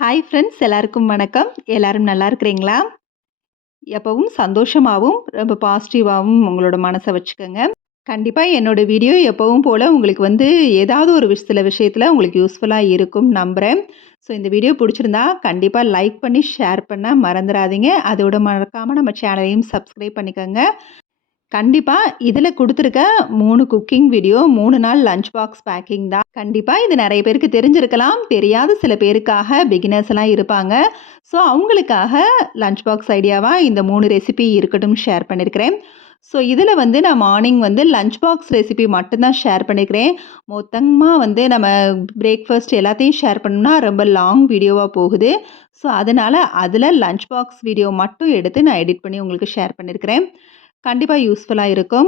Hi friends, எல்லாருக்கும் வணக்கம். எல்லாரும் நல்லா இருக்கிறீங்களா? எப்பவும் சந்தோஷமாகவும் ரொம்ப பாசிட்டிவாகவும் உங்களோட மனசை வச்சுக்கோங்க. கண்டிப்பாக என்னோட வீடியோ எப்பவும் போல் உங்களுக்கு ஏதாவது ஒரு சில விஷயத்தில் உங்களுக்கு யூஸ்ஃபுல்லாக இருக்கும் நம்புகிறேன். ஸோ இந்த வீடியோ பிடிச்சிருந்தா கண்டிப்பாக லைக் பண்ணி ஷேர் பண்ண மறந்துடாதீங்க. அதோட மறக்காமல் நம்ம சேனலையும் சப்ஸ்கிரைப் பண்ணிக்கோங்க. கண்டிப்பாக இதில் கொடுத்துருக்க 3 குக்கிங் வீடியோ 3 நாள் லஞ்ச் பாக்ஸ் பேக்கிங் தான். கண்டிப்பாக இது நிறைய பேருக்கு தெரிஞ்சிருக்கலாம். தெரியாத சில பேருக்காக பிகினர்ஸ் எல்லாம் இருப்பாங்க. ஸோ அவங்களுக்காக லஞ்ச் பாக்ஸ் ஐடியாவாக இந்த 3 ரெசிபி இருக்கட்டும் ஷேர் பண்ணியிருக்கிறேன். ஸோ இதில் நான் மார்னிங் லஞ்ச் பாக்ஸ் ரெசிபி மட்டும்தான் ஷேர் பண்ணிக்கிறேன். மொத்தமாக நம்ம பிரேக்ஃபாஸ்ட் எல்லாத்தையும் ஷேர் பண்ணோம்னா ரொம்ப லாங் வீடியோவாக போகுது. ஸோ அதனால் அதில் லஞ்ச் பாக்ஸ் வீடியோ மட்டும் எடுத்து நான் எடிட் பண்ணி உங்களுக்கு ஷேர் பண்ணியிருக்கிறேன். கண்டிப்பாக யூஸ்ஃபுல்லாக இருக்கும்.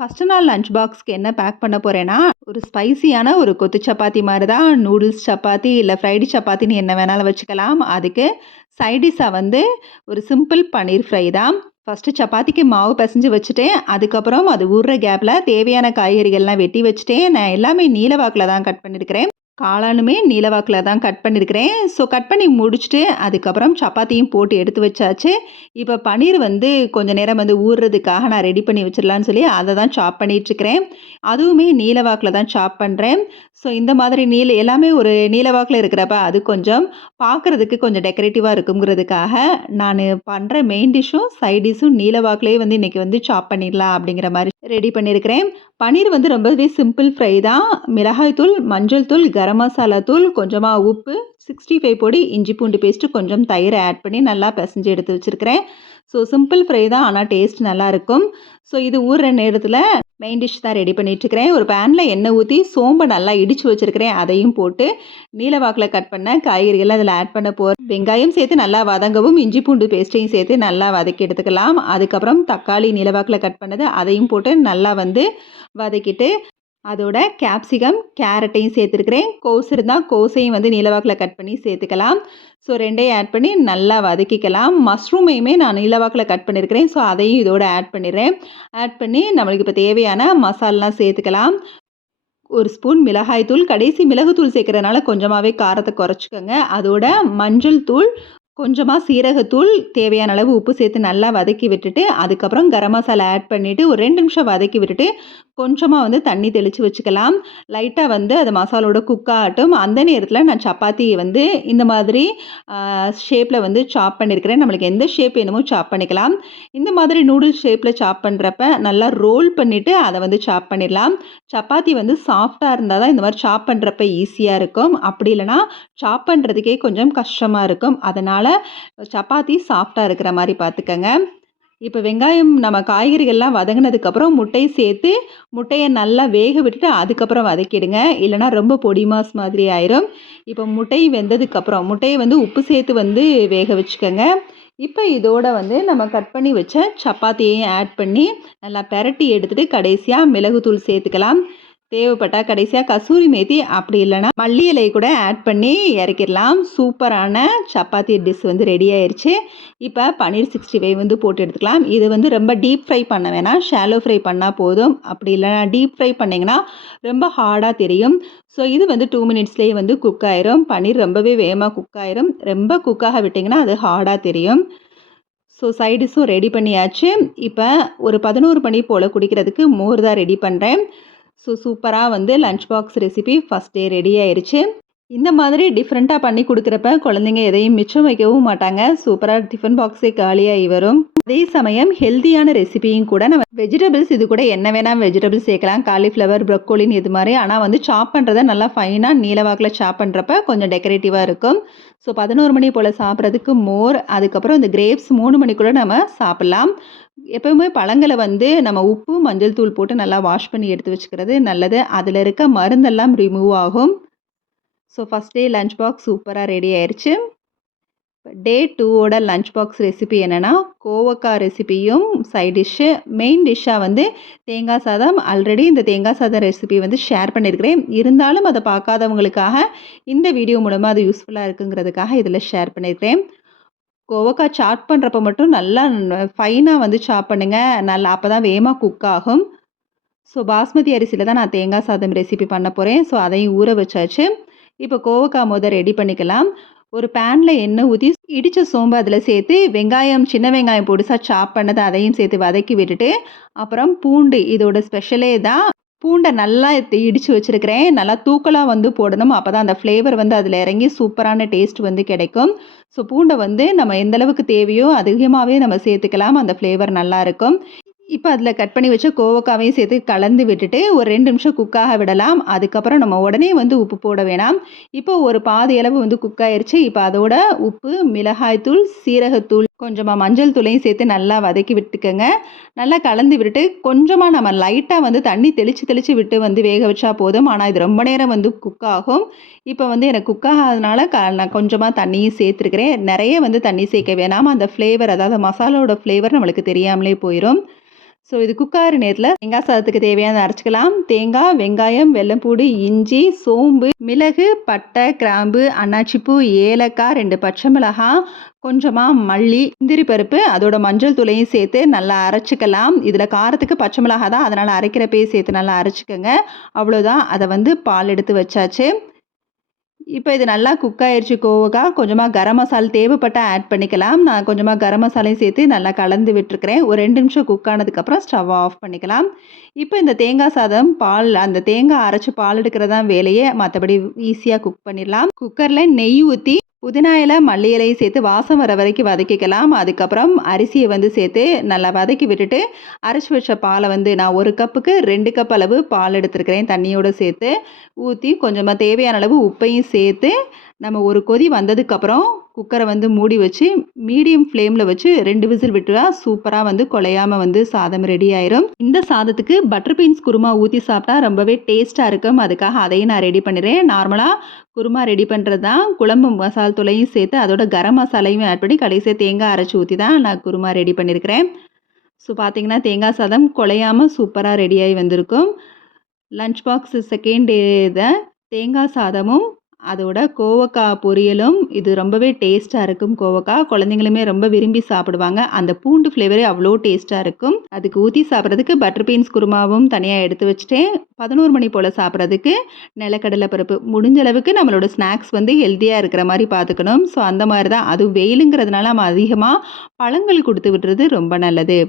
ஃபஸ்ட்டு நாள் லஞ்ச் பாக்ஸ்க்கு என்ன பேக் பண்ண போகிறேன்னா, ஒரு ஸ்பைசியான ஒரு கொத்து சப்பாத்தி மாதிரி தான். நூடுல்ஸ் சப்பாத்தி இல்லை ஃப்ரைடு சப்பாத்தின்னு என்ன வேணாலும் வச்சுக்கலாம். அதுக்கு சைடிஷாக ஒரு சிம்பிள் பன்னீர் ஃப்ரை தான். ஃபஸ்ட்டு சப்பாத்திக்கு மாவு பிசைஞ்சு வச்சுட்டேன். அதுக்கப்புறம் அது ஊறுற கேப்பில் தேவையான காய்கறிகள்லாம் வெட்டி வச்சுட்டேன். நான் எல்லாமே நீல வாக்கில் தான் கட் பண்ணியிருக்கிறேன். காளானுமே நீலவாக்கில் தான் கட் பண்ணியிருக்கிறேன். ஸோ கட் பண்ணி முடிச்சுட்டு அதுக்கப்புறம் சப்பாத்தியும் போட்டு எடுத்து வச்சாச்சு. இப்போ பன்னீர் கொஞ்சம் நேரம் ஊறுறதுக்காக நான் ரெடி பண்ணி வச்சிடலான்னு சொல்லி அதை தான் சாப் பண்ணிகிட்ருக்கிறேன். அதுவுமே நீலவாக்கில் தான் சாப் பண்ணுறேன். ஸோ இந்த மாதிரி எல்லாமே ஒரு நீலவாக்கில் இருக்கிறப்ப அது கொஞ்சம் பார்க்குறதுக்கு கொஞ்சம் டெக்கரேட்டிவாக இருக்குங்கிறதுக்காக நான் பண்ணுற மெயின் டிஷ்ஷும் சைட் டிஷ்ஷும் நீலவாக்கிலே இன்றைக்கி சாப் பண்ணிடலாம் அப்படிங்கிற மாதிரி ரெடி பண்ணியிருக்கிறேன். பன்னீர் ரொம்பவே சிம்பிள் ஃப்ரை தான். மிளகாய் தூள், மஞ்சள் தூள், கரம் மசாலா தூள், கொஞ்சமாக உப்பு, 65 பொடி, இஞ்சி பூண்டு பேஸ்ட்டு, கொஞ்சம் தயிரை ஆட் பண்ணி நல்லா பிசைஞ்சு எடுத்து வச்சுருக்கிறேன். ஸோ சிம்பிள் ஃப்ரை தான், ஆனால் டேஸ்ட் நல்லாயிருக்கும். ஸோ இது ஊறுற நேரத்தில் மெயின் டிஷ் தான் ரெடி பண்ணிகிட்ருக்கிறேன். ஒரு பேனில் எண்ணெய் ஊற்றி சோம்பை நல்லா இடித்து வச்சுருக்கிறேன். அதையும் போட்டு நீலவாக்கில் கட் பண்ண காய்கறிகள் அதில் ஆட் பண்ண வெங்காயம் சேர்த்து நல்லா வதங்கவும், இஞ்சி பூண்டு பேஸ்ட்டையும் சேர்த்து நல்லா வதக்கி எடுத்துக்கலாம். அதுக்கப்புறம் தக்காளி நீலவாக்கில் கட் பண்ணது அதையும் போட்டு நல்லா வதக்கிட்டு அதோட கேப்சிகம், கேரட்டையும் சேர்த்துருக்கிறேன். கோஸ் இருந்தால் கோஸையும் நீலவாக்கில் கட் பண்ணி சேர்த்துக்கலாம். ஸோ ரெண்டையும் ஆட் பண்ணி நல்லா வதக்கிக்கலாம். மஷ்ரூமையுமே நான் நீலவாக்கில் கட் பண்ணியிருக்கிறேன். ஸோ அதையும் இதோட ஆட் பண்ணிடுறேன். ஆட் பண்ணி நம்மளுக்கு இப்போ தேவையான மசாலாலாம் சேர்த்துக்கலாம். ஒரு ஸ்பூன் மிளகாய் தூள், கடைசி மிளகுத்தூள் சேர்க்குறதுனால கொஞ்சமாகவே காரத்தை குறைச்சிக்கோங்க. அதோட மஞ்சள் தூள், கொஞ்சமாக சீரகத்தூள், தேவையான அளவு உப்பு சேர்த்து நல்லா வதக்கி விட்டுட்டு அதுக்கப்புறம் கரம் மசாலா ஆட் பண்ணிவிட்டு ஒரு 2 நிமிஷம் வதக்கி விட்டுட்டு கொஞ்சமாக தண்ணி தெளித்து வச்சுக்கலாம். லைட்டாக அது மசாலோட குக் ஆகட்டும். அந்த நேரத்தில் நான் சப்பாத்தியை இந்த மாதிரி ஷேப்பில் சாப் பண்ணியிருக்கிறேன். நம்மளுக்கு எந்த ஷேப் வேணுமோ சாப் பண்ணிக்கலாம். இந்த மாதிரி நூடுல்ஸ் ஷேப்பில் சாப் பண்ணுறப்ப நல்லா ரோல் பண்ணிவிட்டு அதை சாப் பண்ணிடலாம். சப்பாத்தி சாஃப்டாக இருந்தால் தான் இந்த மாதிரி சாப் பண்ணுறப்ப ஈஸியாக இருக்கும். அப்படி இல்லைனா சாப் பண்ணுறதுக்கே கொஞ்சம் கஷ்டமாக இருக்கும். அதனால் சப்பாத்தி சாஃப்டாக இருக்கிற மாதிரி பார்த்துக்கங்க. இப்போ வெங்காயம் நம்ம காய்கறிகள்லாம் வதங்கினதுக்கப்புறம் முட்டை சேர்த்து முட்டையை நல்லா வேக விட்டுட்டு அதுக்கப்புறம் வதக்கிடுங்க. இல்லைனா ரொம்ப பொடி மாஸ் மாதிரி ஆயிரும். இப்போ முட்டை வெந்ததுக்கப்புறம் முட்டையை உப்பு சேர்த்து வேக வச்சுக்கோங்க. இப்போ இதோட நம்ம கட் பண்ணி வச்ச சப்பாத்தியையும் ஆட் பண்ணி நல்லா பெரட்டி எடுத்துகிட்டு கடைசியாக மிளகுத்தூள் சேர்த்துக்கலாம். தேவைப்பட்டால் கடைசியாக கசூரி மேத்தி, அப்படி இல்லைனா மல்லி இலை கூட ஆட் பண்ணி இறக்கிடலாம். சூப்பரான சப்பாத்தி டிஷ் ரெடி ஆயிடுச்சு. இப்போ பன்னீர் 65 போட்டு எடுத்துக்கலாம். இது ரொம்ப டீப் ஃப்ரை பண்ண வேணாம், ஷாலோ ஃப்ரை பண்ணால் போதும். அப்படி இல்லைனா டீப் ஃப்ரை பண்ணிங்கன்னா ரொம்ப ஹார்டாக தெரியும். ஸோ இது 2 மினிட்ஸ்லேயே குக் ஆயிரும். பன்னீர் ரொம்பவே வேகமாக குக் ஆயிரும். ரொம்ப குக்காக விட்டிங்கன்னா அது ஹார்டாக தெரியும். ஸோ சைடிஷும் ரெடி பண்ணியாச்சு. இப்போ ஒரு 11 மணி போல் குடிக்கிறதுக்கு மோர் தான் ரெடி பண்ணுறேன். ஸோ சூப்பராக lunch box recipe first day ready ஆயிடுச்சு. இந்த மாதிரி டிஃப்ரெண்ட்டாக பண்ணி கொடுக்குறப்ப குழந்தைங்க எதையும் மிச்சம் வைக்கவும் மாட்டாங்க. சூப்பராக டிஃபன் பாக்ஸே காலியாகி வரும். அதே சமயம் ஹெல்த்தியான ரெசிபியும் கூட. நம்ம வெஜிடபிள்ஸ் இது கூட என்ன வேணால் வெஜிடபிள்ஸ் சேர்க்கலாம். காலிஃப்ளவர், ப்ரொக்கோலின்னு இது மாதிரி. ஆனால் சாப் பண்ணுறதை நல்லா ஃபைனாக நீலவாக்கில் சாப் பண்ணுறப்ப கொஞ்சம் டெக்கரேட்டிவாக இருக்கும். ஸோ 11 மணி போல் சாப்பிட்றதுக்கு மோர், அதுக்கப்புறம் இந்த கிரேப்ஸ் 3 மணிக்குள்ளே நம்ம சாப்பிட்லாம். எப்போவுமே பழங்களை நம்ம உப்பு, மஞ்சள் தூள் போட்டு நல்லா வாஷ் பண்ணி எடுத்து வச்சுக்கிறது நல்லது. அதில் இருக்க மருந்தெல்லாம் ரிமூவ் ஆகும். So first day lunch box சூப்பராக ரெடி ஆயிடுச்சு. டே 2ஓட லஞ்ச் பாக்ஸ் ரெசிபி என்னென்னா, கோவக்காய் ரெசிபியும் சைட் டிஷ்ஷு. மெயின் டிஷ்ஷாக தேங்காய் சாதம். ஆல்ரெடி இந்த தேங்காய் சாதம் ரெசிபி ஷேர் பண்ணியிருக்கிறேன். இருந்தாலும் அதை பார்க்காதவங்களுக்காக இந்த வீடியோ மூலமாக அது யூஸ்ஃபுல்லாக இருக்குங்கிறதுக்காக இதில் ஷேர் பண்ணியிருக்கிறேன். கோவக்காய் சாட் பண்ணுறப்ப மட்டும் நல்லா ஃபைனாக சாப் பண்ணுங்கள். நல்லா அப்போ தான் வேகமாக குக் ஆகும். ஸோ பாஸ்மதி அரிசியில் தான் நான் தேங்காய் சாதம் ரெசிபி பண்ண போகிறேன். ஸோ அதையும் ஊற வச்சாச்சு. இப்போ கோவக்காய் ரெடி பண்ணிக்கலாம். ஒரு பேனில் எண்ணெய் ஊற்றி இடித்த சோம்பு அதில் சேர்த்து வெங்காயம், சின்ன வெங்காயம் பொடிசா சாப் பண்ணது அதையும் சேர்த்து வதக்கி விட்டுட்டு, அப்புறம் பூண்டு, இதோட ஸ்பெஷலே தான். பூண்டை நல்லா இடித்து வச்சுருக்கிறேன். நல்லா தூக்கலாக போடணும். அப்போ தான் அந்த ஃப்ளேவர் அதில் இறங்கி சூப்பரான டேஸ்ட் கிடைக்கும். ஸோ பூண்டை நம்ம எந்த அளவுக்கு தேவையோ அதிகமாகவே நம்ம சேர்த்துக்கலாம். அந்த ஃப்ளேவர் நல்லாயிருக்கும். இப்போ அதில் கட் பண்ணி வச்ச கோவக்காவையும் சேர்த்து கலந்து விட்டுட்டு ஒரு 2 நிமிஷம் குக்காக விடலாம். அதுக்கப்புறம் நம்ம உடனே உப்பு போட வேணாம். இப்போ ஒரு பாதி அளவு குக் ஆயிருச்சு. இப்போ அதோட உப்பு, மிளகாய்த்தூள், சீரகத்தூள், கொஞ்சமாக மஞ்சள் தூளையும் சேர்த்து நல்லா வதக்கி விட்டுக்கோங்க. நல்லா கலந்து விட்டுட்டு கொஞ்சமாக நம்ம லைட்டாக தண்ணி தெளித்து விட்டு வேக வச்சா போதும். ஆனால் இது ரொம்ப நேரம் குக் ஆகும். இப்போ எனக்கு குக் ஆகாதனால நான் கொஞ்சமாக தண்ணியும் சேர்த்துருக்கிறேன். நிறைய தண்ணி சேர்க்க வேணாம். அந்த ஃப்ளேவர், அதாவது மசாலாவோட ஃப்ளேவர் நம்மளுக்கு தெரியாமலே போயிடும். ஸோ இது குக்காகிற நேரத்தில் தேங்காய் சாதத்துக்கு தேவையானதை அரைச்சிக்கலாம். தேங்காய், வெங்காயம், வெல்லைப்பூடு, இஞ்சி, சோம்பு, மிளகு, பட்டை, கிராம்பு, அன்னாச்சிப்பூ, ஏலக்காய், 2 பச்சை மிளகாய், கொஞ்சமாக மல்லி, முந்திரி பருப்பு, அதோட மஞ்சள் தூளையும் சேர்த்து நல்லா அரைச்சிக்கலாம். இதில் காரத்துக்கு பச்சை மிளகாய் தான், அதனால் அரைக்கிறப்பே சேர்த்து நல்லா அரைச்சிக்கோங்க. அவ்வளோதான். அதை பால் எடுத்து வச்சாச்சு. இப்போ இது நல்லா குக் ஆயிடுச்சு கோவக்காய். கொஞ்சமாக கரம் மசாலா தேவைப்பட்டால் ஆட் பண்ணிக்கலாம். நான் கொஞ்சமாக கரம் மசாலையும் சேர்த்து நல்லா கலந்து விட்டுருக்கிறேன். ஒரு 2 நிமிஷம் குக் ஆனதுக்கப்புறம் ஸ்டவ் ஆஃப் பண்ணிக்கலாம். இப்போ இந்த தேங்காய் சாதம் அந்த தேங்காய் அரைச்சி பால் எடுக்கிறதான் வேலையே. மற்றபடி ஈஸியாக குக் பண்ணிடலாம். குக்கரில் நெய் ஊற்றி புதினா இலை, மல்லி இலையும் சேர்த்து வாசம் வர வரைக்கும் வதக்கிக்கலாம். அதுக்கப்புறம் அரிசியை சேர்த்து நல்லா வதக்கி விட்டுட்டு அரைச்சி வச்ச பாலை நான் 1 கப்புக்கு 2 கப் அளவு பால் எடுத்துருக்கிறேன். தண்ணியோடு சேர்த்து ஊற்றி கொஞ்சமாக தேவையான அளவு உப்பையும் சேர்த்து நம்ம ஒரு கொதி வந்ததுக்கப்புறம் குக்கரை மூடி வச்சு மீடியம் ஃப்ளேமில் வச்சு 2 விசில் விட்டுவா சூப்பராக குலையாமல் சாதம் ரெடி ஆயிரும். இந்த சாதத்துக்கு பட்டர் பீன்ஸ் குருமா ஊற்றி சாப்பிட்டா ரொம்பவே டேஸ்ட்டாக இருக்கும். அதுக்காக அதையும் நான் ரெடி பண்ணிடுறேன். நார்மலாக குருமா ரெடி பண்ணுறது தான். குழம்பு மசாலா தூளையும் சேர்த்து அதோட கரம் மசாலையும் ஆட் பண்ணி கடைசியாக தேங்காய் அரைச்சி ஊற்றி தான் நான் குருமா ரெடி பண்ணியிருக்கிறேன். ஸோ பார்த்திங்கன்னா தேங்காய் சாதம் குலையாமல் சூப்பராக ரெடியாகி வந்திருக்கும். லஞ்ச் பாக்ஸ் செகண்ட் டே தான் தேங்காய் சாதமும் அதோட கோவக்காய் பொரியலும். இது ரொம்பவே டேஸ்ட்டாக இருக்கும். கோவக்காய் குழந்தைங்களுமே ரொம்ப விரும்பி சாப்பிடுவாங்க. அந்த பூண்டு ஃப்ளேவரே அவ்வளோ டேஸ்ட்டாக இருக்கும். அதுக்கு ஊற்றி சாப்பிட்றதுக்கு பட்டர் பீன்ஸ் குருமாவும் தனியாக எடுத்து வச்சுட்டேன். 11 மணி போல் சாப்பிட்றதுக்கு நிலக்கடலை பருப்பு. முடிஞ்ச அளவுக்கு நம்மளோட ஸ்நாக்ஸ் ஹெல்த்தியாக இருக்கிற மாதிரி பார்த்துக்கணும். ஸோ அந்த மாதிரி தான். அது வெயிலுங்கிறதுனால நம்ம அதிகமாக பழங்கள் கொடுத்து விட்டுறது ரொம்ப நல்லது.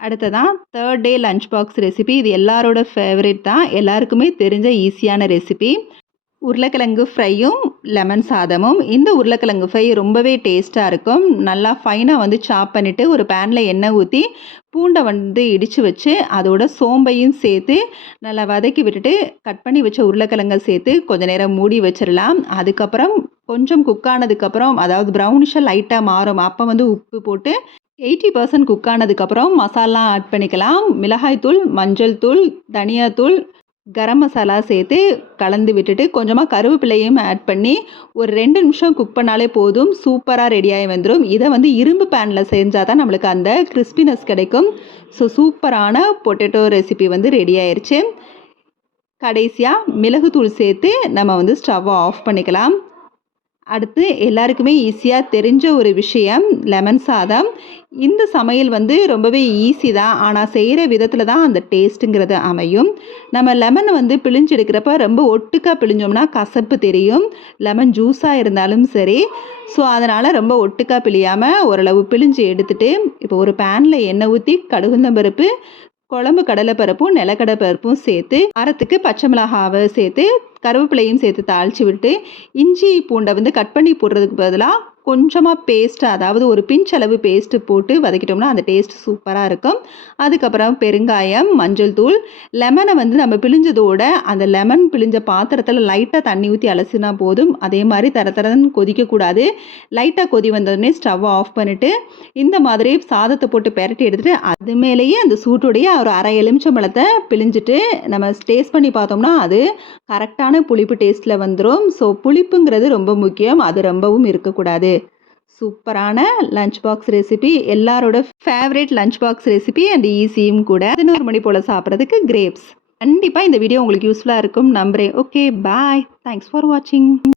அடுத்ததான் 3rd டே லஞ்ச் பாக்ஸ் ரெசிபி. இது எல்லாரோட ஃபேவரட் தான். எல்லாருக்குமே தெரிஞ்ச ஈஸியான ரெசிபி. உருளைக்கிழங்கு ஃப்ரையும் லெமன் சாதமும். இந்த உருளைக்கிழங்கு ஃப்ரை ரொம்பவே டேஸ்ட்டாக இருக்கும். நல்லா ஃபைனாக சாப் பண்ணிவிட்டு ஒரு பேனில் எண்ணெய் ஊற்றி பூண்டை இடித்து வச்சு அதோட சோம்பையும் சேர்த்து நல்லா வதக்கி விட்டுட்டு கட் பண்ணி வச்ச உருளைக்கிழங்கை சேர்த்து கொஞ்சம் நேரம் மூடி வச்சிடலாம். அதுக்கப்புறம் கொஞ்சம் குக் ஆனதுக்கப்புறம், அதாவது ப்ரௌனிஷாக லைட்டாக மாறும், அப்போ உப்பு போட்டு 80% குக் ஆனதுக்கப்புறம் மசாலா ஆட் பண்ணிக்கலாம். மிளகாய்த்தூள், மஞ்சள் தூள், தனியாத்தூள், கரம் மசாலா சேர்த்து கலந்து விட்டுட்டு கொஞ்சமாக கருவேப்பிலையும் ஆட் பண்ணி ஒரு 2 நிமிஷம் குக் பண்ணாலே போதும். சூப்பராக ரெடியாகி வந்துடும். இதை இரும்பு பேனில் செஞ்சால் தான் நம்மளுக்கு அந்த கிறிஸ்பினஸ் கிடைக்கும். ஸோ சூப்பரான பொட்டேட்டோ ரெசிபி ரெடி ஆயிடுச்சு. கடைசியாக மிளகுத்தூள் சேர்த்து நம்ம ஸ்டவ்வை ஆஃப் பண்ணிக்கலாம். அடுத்து எல்லாருக்குமே ஈஸியாக தெரிஞ்ச ஒரு விஷயம் லெமன் சாதம். இந்த சமையல் ரொம்பவே ஈஸி தான். ஆனால் செய்கிற விதத்தில் தான் அந்த டேஸ்ட்டுங்கிறது அமையும். நம்ம லெமனை பிழிஞ்சு எடுக்கிறப்ப ரொம்ப ஒட்டுக்காக பிழிஞ்சோம்னா கசப்பு தெரியும். லெமன் ஜூஸாக இருந்தாலும் சரி. ஸோ அதனால் ரொம்ப ஒட்டுக்காக பிழியாமல் ஓரளவு பிழிஞ்சு எடுத்துகிட்டு இப்போ ஒரு பேனில் எண்ணெய் ஊற்றி கடுகுந்தம்பருப்பு, குழம்பு கடலைப்பருப்பும் நிலக்கடலை பருப்பும் சேர்த்து அரைத்துக்கு பச்சை மிளகாவை சேர்த்து கருவேப்பிலையும் சேர்த்து தாளித்து விட்டு இஞ்சி பூண்டை கட் பண்ணி போடுறதுக்கு பதிலாக கொஞ்சமாக பேஸ்ட்டு, அதாவது ஒரு பிஞ்ச் அளவு பேஸ்ட்டு போட்டு வதக்கிட்டோம்னா அந்த டேஸ்ட் சூப்பராக இருக்கும். அதுக்கப்புறம் பெருங்காயம், மஞ்சள் தூள், லெமனை நம்ம பிழிஞ்சதோட அந்த லெமன் பிழிஞ்ச பாத்திரத்தில் லைட்டாக தண்ணி ஊற்றி அலசினா போதும். அதே மாதிரி தரன்னு கொதிக்கக்கூடாது. லைட்டாக கொதி வந்தோடனே ஸ்டவ் ஆஃப் பண்ணிவிட்டு இந்த மாதிரி சாதத்தை போட்டு பெரட்டி எடுத்துகிட்டு அது மேலேயே அந்த சூட்டுடைய ஒரு அரை எலுமிச்சம்பழத்தை பிழிஞ்சிட்டு நம்ம டேஸ்ட் பண்ணி பார்த்தோம்னா அது கரெக்டான புளிப்பு டேஸ்ட்டில் வந்துடும். ஸோ புளிப்புங்கிறது ரொம்ப முக்கியம். அது ரொம்பவும் இருக்கக்கூடாது. சூப்பரான லஞ்ச் பாக்ஸ் ரெசிபி, எல்லாரோட favourite lunch box recipe and ஈஸியும் கூட. 11 மணி போல் சாப்பிட்றதுக்கு கிரேப்ஸ். கண்டிப்பாக இந்த வீடியோ உங்களுக்கு யூஸ்ஃபுல்லாக இருக்கும் நம்புகிறேன். Okay, bye. தேங்க்ஸ் ஃபார் வாட்சிங்.